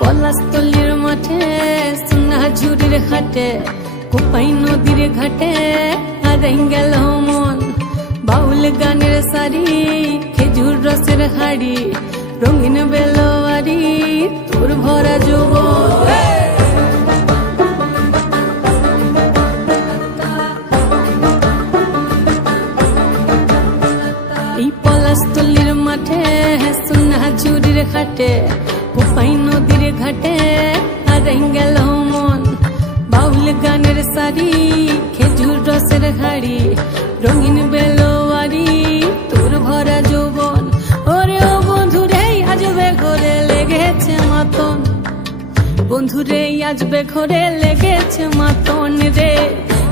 পলাশতলির মাঠে সোনাঝুরির হাটে কোপাই নদীর ঘাটে হারাই গেল মন বাউল গানের শাড়ি খেজুর রসের হাড়ি রঙিন বেলোয়ারি তোর ভরা যৌবন এই পলাশতলির মাঠে সোনাঝুরির হাটে কোপাই নদীর ঘাটে হারাই গেল মন বাউল গানের শাড়ি খেজুর রসের হাড়ি রঙিন বেলোয়ারি তোর ভরা যৌবন ওরে ও বন্ধুরে আজবে ঘরে লেগেছে মাতন বন্ধুরে আজবে ঘরে লেগেছে মাতন রে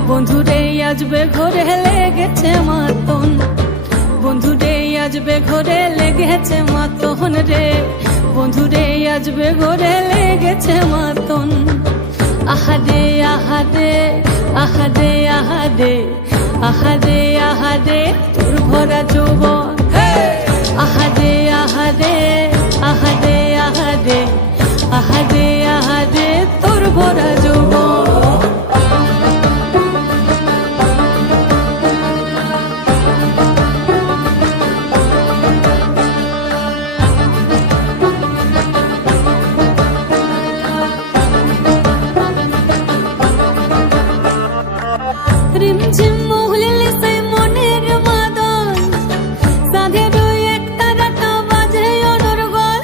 বন্ধুরে আজবে ঘরে লেগেছে মাতন বন্ধুরে আজবে ঘরে লেগেছে মাতন রে বন্ধুরে আজবে ঘরে লেগেছে মাতন আহারে আহারে আহারে আহারে আহারে আহারে তোর ভরা যৌবন আহারে আহারে আহারে আহারে আহারে আহারে তোর ভরা যৌবন রিমঝিম মহুলিলে সে মনের মাদন সাধের এক তারাটা বাজে অনর্গল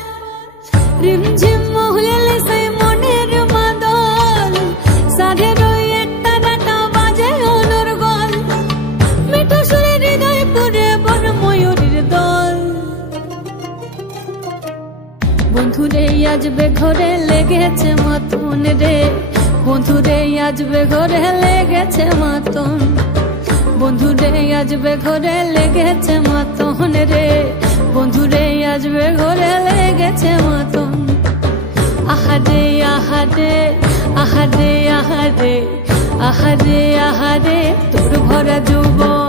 রিমঝিম মহুলিলে সে মনের মাদন সাধের এক তারাটা বাজে অনর্গল মিঠু সুরে হৃদয় পুরে বড় ময়ূরীর দল বন্ধুরে আজবে ঘরে লেগেছে মাতন রে বন্ধুরে আজবে ঘরে লেগেছে মাতন বন্ধুরে আজবে ঘরে লেগেছে মাতন রে বন্ধুরে আজবে ঘরে লেগেছে মাতন আহারে আহারে আহারে আহারে আহারে আহারে তোর ভরা যৌবন